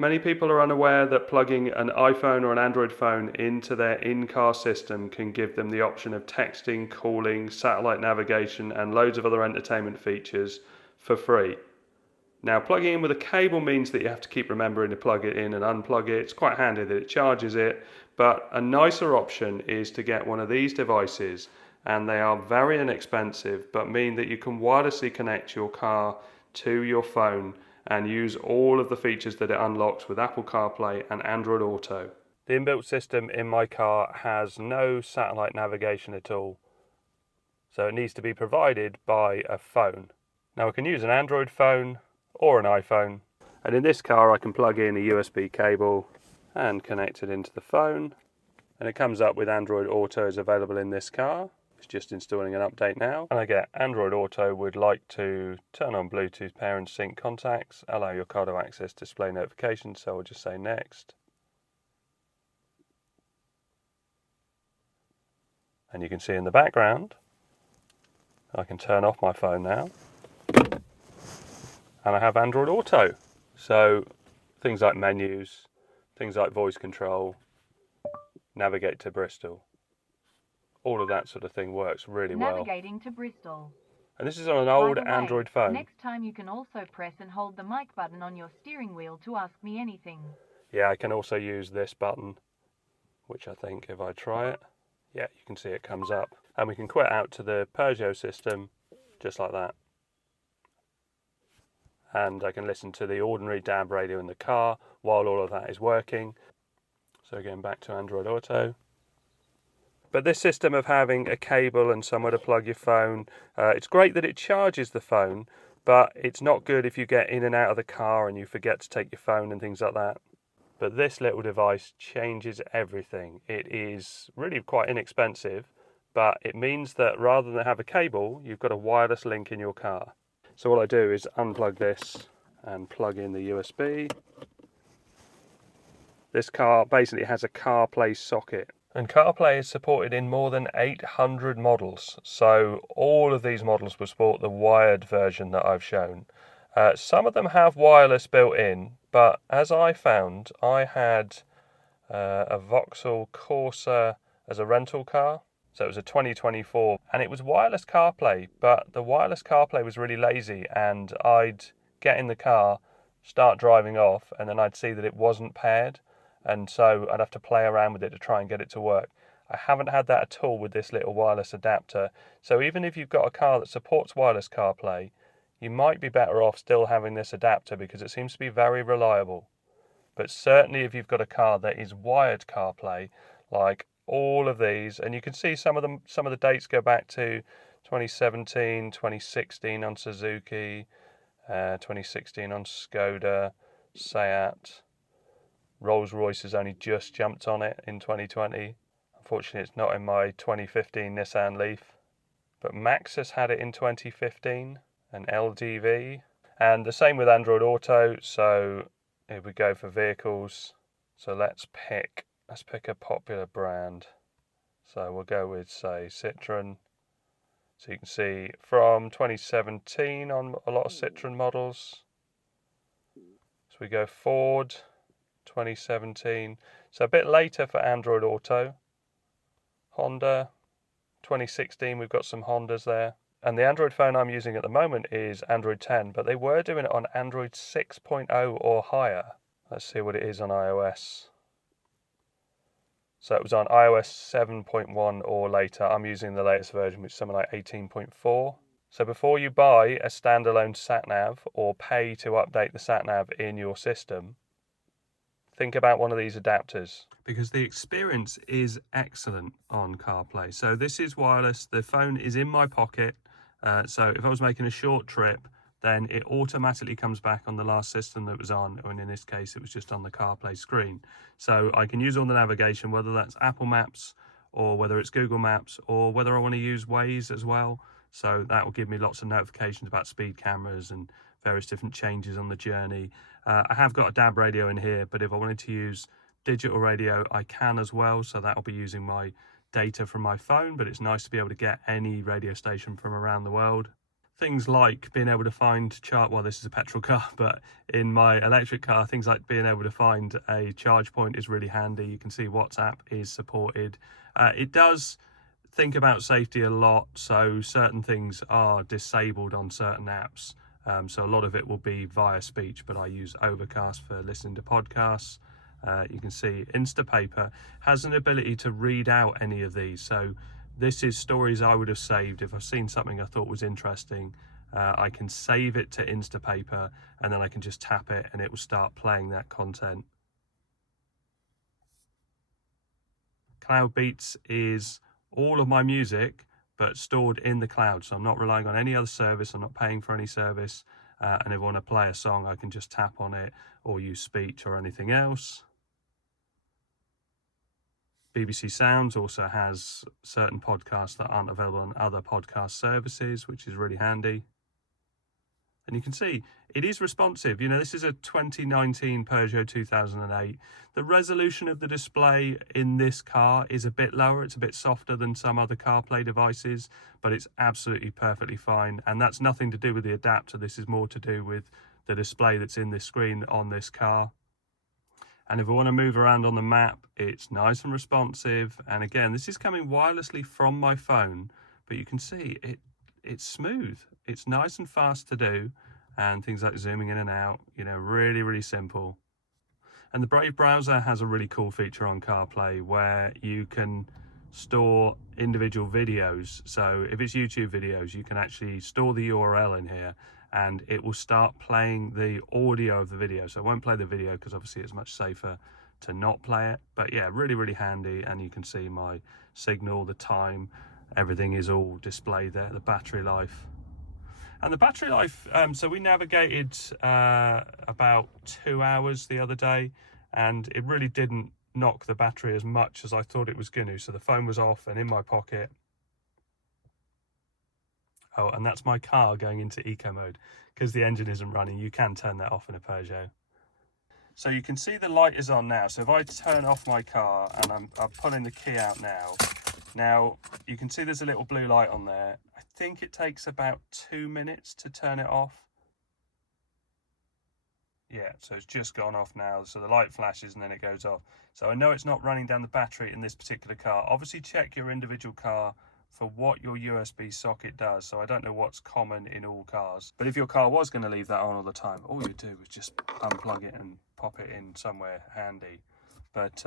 Many people are unaware that plugging an iPhone or an Android phone into their in-car system can give them the option of texting, calling, satellite navigation and loads of other entertainment features for free. Now, plugging in with a cable means that you have to keep remembering to plug it in and unplug it. It's quite handy that it charges it, but a nicer option is to get one of these devices, and they are very inexpensive but mean that you can wirelessly connect your car to your phone and use all of the features that it unlocks with Apple CarPlay and Android Auto. The inbuilt system in my car has no satellite navigation at all, so it needs to be provided by a phone. Now, I can use an Android phone or an iPhone, and in this car I can plug in a USB cable and connect it into the phone, and it comes up with Android Auto is available in this car. It's just installing an update now, and I get Android Auto would like to turn on Bluetooth pair and sync contacts, allow your car to access display notifications, so I'll just say next. And you can see in the background I can turn off my phone now, and I have Android Auto. So things like menus, things like voice control, navigate to Bristol, all of that sort of thing works really well. Navigating to Bristol. And this is on an old Android phone. Next time you can also press and hold the mic button on your steering wheel to ask me anything. Yeah, I can also use this button, which I think if I try it, yeah, you can see it comes up. And we can quit out to the Peugeot system, just like that. And I can listen to the ordinary DAB radio in the car while all of that is working. So again, back to Android Auto. But this system of having a cable and somewhere to plug your phone, it's great that it charges the phone, but it's not good if you get in and out of the car and you forget to take your phone and things like that. But this little device changes everything. It is really quite inexpensive, but it means that rather than have a cable, you've got a wireless link in your car. So all I do is unplug this and plug in the USB. This car basically has a CarPlay socket. And CarPlay is supported in more than 800 models. So all of these models will support the wired version that I've shown. Some of them have wireless built in, but as I found, I had a Vauxhall Corsa as a rental car. So it was a 2024, and it was wireless CarPlay, but the wireless CarPlay was really lazy, and I'd get in the car, start driving off, and then I'd see that it wasn't paired, and so I'd have to play around with it to try and get it to work. I haven't had that at all with this little wireless adapter, so even if you've got a car that supports wireless CarPlay, you might be better off still having this adapter because it seems to be very reliable. But certainly if you've got a car that is wired CarPlay, like all of these, and you can see some of the dates go back to 2017, 2016 on Suzuki, 2016 on Skoda, Seat. Rolls-Royce has only just jumped on it in 2020. Unfortunately, it's not in my 2015 Nissan Leaf. But Maxus had it in 2015, and LDV. And the same with Android Auto. So if we go for vehicles, so let's pick a popular brand. So we'll go with, say, Citroen. So you can see from 2017 on a lot of Citroen models. So we go Ford, 2017. So a bit later for Android Auto. Honda, 2016, we've got some Hondas there. And the Android phone I'm using at the moment is Android 10, but they were doing it on Android 6.0 or higher. Let's see what it is on iOS. So it was on iOS 7.1 or later. I'm using the latest version, which is something like 18.4. So before you buy a standalone sat-nav or pay to update the sat-nav in your system, think about one of these adapters. Because the experience is excellent on CarPlay. So this is wireless. The phone is in my pocket. So if I was making a short trip, then it automatically comes back on the last system that was on, and in this case it was just on the CarPlay screen. So I can use all the navigation, whether that's Apple Maps or whether it's Google Maps or whether I want to use Waze as well. So that will give me lots of notifications about speed cameras and various different changes on the journey. I have got a DAB radio in here, but if I wanted to use digital radio, I can as well. So that will be using my data from my phone, but it's nice to be able to get any radio station from around the world. Things like being able to find well, this is a petrol car, but in my electric car, things like being able to find a charge point is really handy. You can see WhatsApp is supported. It does think about safety a lot, so certain things are disabled on certain apps. So a lot of it will be via speech, but I use Overcast for listening to podcasts. You can see Instapaper has an ability to read out any of these. So this is stories I would have saved if I've seen something I thought was interesting. I can save it to Instapaper and then I can just tap it and it will start playing that content. Cloud Beats is all of my music but stored in the cloud, so I'm not relying on any other service. I'm not paying for any service, and if I want to play a song I can just tap on it or use speech or anything else. BBC Sounds also has certain podcasts that aren't available on other podcast services, which is really handy. And you can see it is responsive. You know, this is a 2019 Peugeot 2008. The resolution of the display in this car is a bit lower. It's a bit softer than some other CarPlay devices, but it's absolutely perfectly fine. And that's nothing to do with the adapter. This is more to do with the display that's in this screen on this car. And if I want to move around on the map, it's nice and responsive. And again, this is coming wirelessly from my phone, but you can see it's smooth. It's nice and fast to do, and things like zooming in and out, you know, really, really simple. And the Brave browser has a really cool feature on CarPlay where you can store individual videos. So if it's YouTube videos, you can actually store the URL in here and it will start playing the audio of the video. So it won't play the video because obviously it's much safer to not play it. But yeah, really, really handy. And you can see my signal, the time, everything is all displayed there, the battery life. And the battery life, so we navigated about 2 hours the other day, and it really didn't knock the battery as much as I thought it was going to. So the phone was off and in my pocket. Oh, and that's my car going into eco mode because the engine isn't running. You can turn that off in a Peugeot. So you can see the light is on now. So if I turn off my car and I'm pulling the key out now you can see there's a little blue light on there. I think it takes about 2 minutes to turn it off. Yeah, so it's just gone off now. So the light flashes and then it goes off. So I know it's not running down the battery in this particular car. Obviously check your individual car for what your USB socket does. So I don't know what's common in all cars. But if your car was going to leave that on all the time, all you do is just unplug it and pop it in somewhere handy. But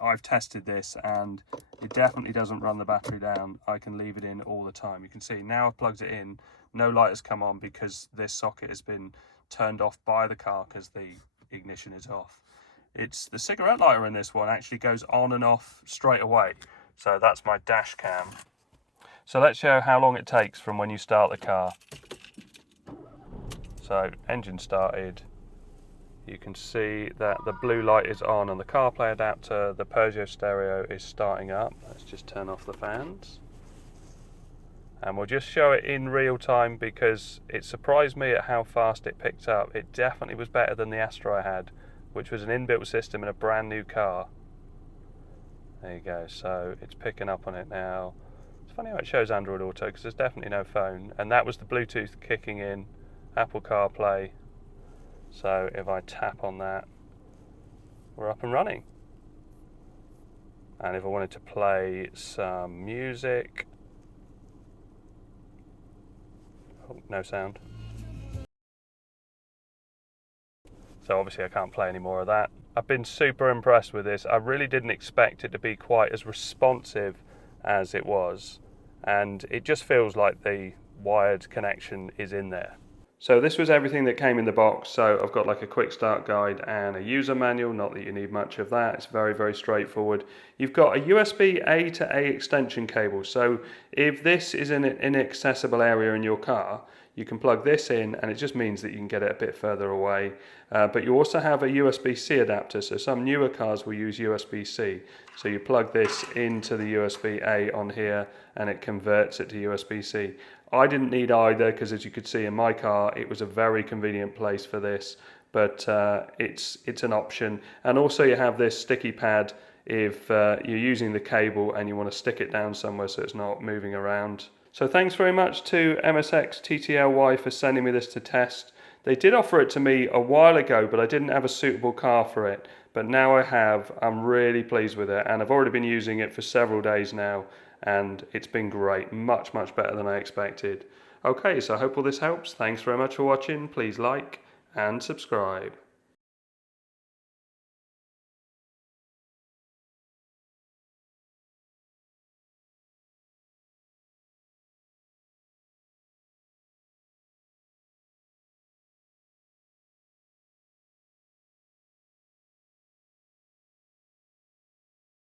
I've tested this and it definitely doesn't run the battery down. I can leave it in all the time. You can see now I've plugged it in, no light has come on because this socket has been turned off by the car because the ignition is off. It's the cigarette lighter in this one actually goes on and off straight away. So that's my dash cam. So let's show how long it takes from when you start the car. So engine started. You can see that the blue light is on the CarPlay adapter. The Peugeot stereo is starting up. Let's just turn off the fans. And we'll just show it in real time because it surprised me at how fast it picked up. It definitely was better than the Astra I had, which was an inbuilt system in a brand new car. There you go, so it's picking up on it now. It's funny how it shows AndroidAuto because there's definitely no phone. And that was the Bluetooth kicking in, Apple CarPlay. So if I tap on that, we're up and running. And if I wanted to play some music, oh, no sound. So obviously I can't play any more of that. I've been super impressed with this. I really didn't expect it to be quite as responsive as it was. And it just feels like the wired connection is in there. So this was everything that came in the box. So I've got like a quick start guide and a user manual, not that you need much of that. It's very, very straightforward. You've got a USB A to A extension cable. So if this is in an inaccessible area in your car, you can plug this in and it just means that you can get it a bit further away. But you also have a USB-C adapter. So some newer cars will use USB-C. So you plug this into the USB-A on here and it converts it to USB-C. I didn't need either because as you could see in my car, it was a very convenient place for this, but it's an option. And also you have this sticky pad if you're using the cable and you want to stick it down somewhere so it's not moving around. So thanks very much to MSXTTLY for sending me this to test. They did offer it to me a while ago, but I didn't have a suitable car for it. But now I have. I'm really pleased with it, and I've already been using it for several days now, and it's been great. Much better than I expected. Okay, so I hope all this helps. Thanks very much for watching. Please like and subscribe.